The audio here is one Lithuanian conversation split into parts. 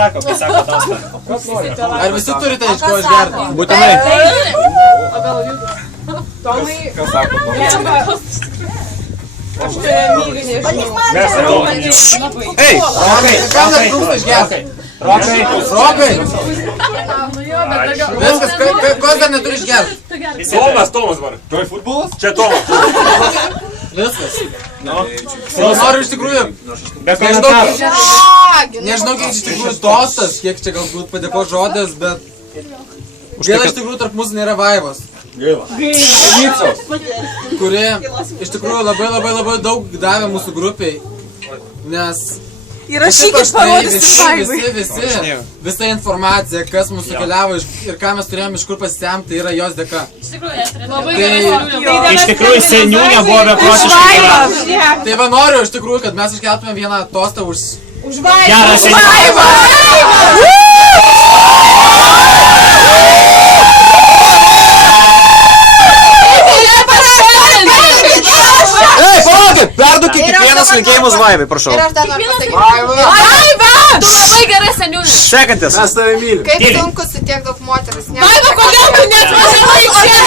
Sako, kai sako tostą. Ar visi turite iš ko išgerti? Būtinai. O gal jūs? Tomai... Kas sako tostą? Aš tai myliu, nežinau. Mes sakome. Ei! Rokai, kam dar trūksta išgerti? Rokai. Rokai! Nu jo, bet gal... Viskas, kas dar neturi išgerti? Tomas var. Tuoj futbolas? Čia Tomas. Viskas. Noriu iš tikrųjų, Be komentarų. nežinau kiek iš tikrųjų tostas, kiek čia galbūt padėko žodis, bet... Gaila iš tikrųjų tarp mūsų nėra Vaivos. Gaila. Kuri iš tikrųjų labai daug davė mūsų grupiai, nes Įrašykit parodysiu Vaivai. visa informacija, kas mūsų keliavo ir ką mes turėjom iš kur pasisemti, tai yra jos dėka. Labai gerai. Iš tikrųjų seniūnė buvo beprotiškai gera. Tai va noriu iš tikrųjų, kad mes iškeltume vieną tostą už... Gerą seniūnę. Ei, palaukit! Perduokit kiekvienas linkėjimus Vaivai, prašau. Ir aš dar noriu pasakyti. Vaiva! Tu labai gerai seniūnė. Sekantis. Mes tave mylim. Kaip sunku su tiek daug moteris. Vaiva, kodėl tu neatvažiavai į čia?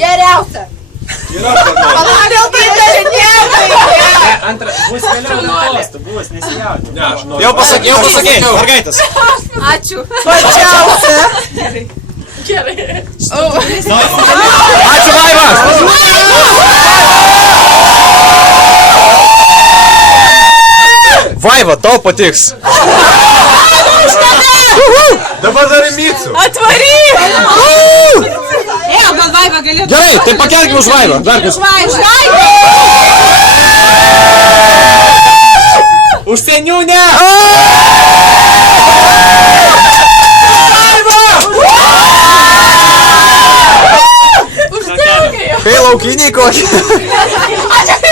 Geriausia. Palauk, dėl tai dažniausiai. Antra, bus vėliau tostą, bus nesijaudinti. Ne, aš noriu. Jau pasakėjau, mergaitis. Ačiū. Pačiausia. Gerai. Ačiū, Vaiva! Vaiva, tau patiks. Dabar dar įmysiu. Atvaryk! Ėjo, gal Vaiva galėtų... Gerai, tai pakelkim už Vaivą. Dar kas. Už seniūnę! Kai laukiniai kokie.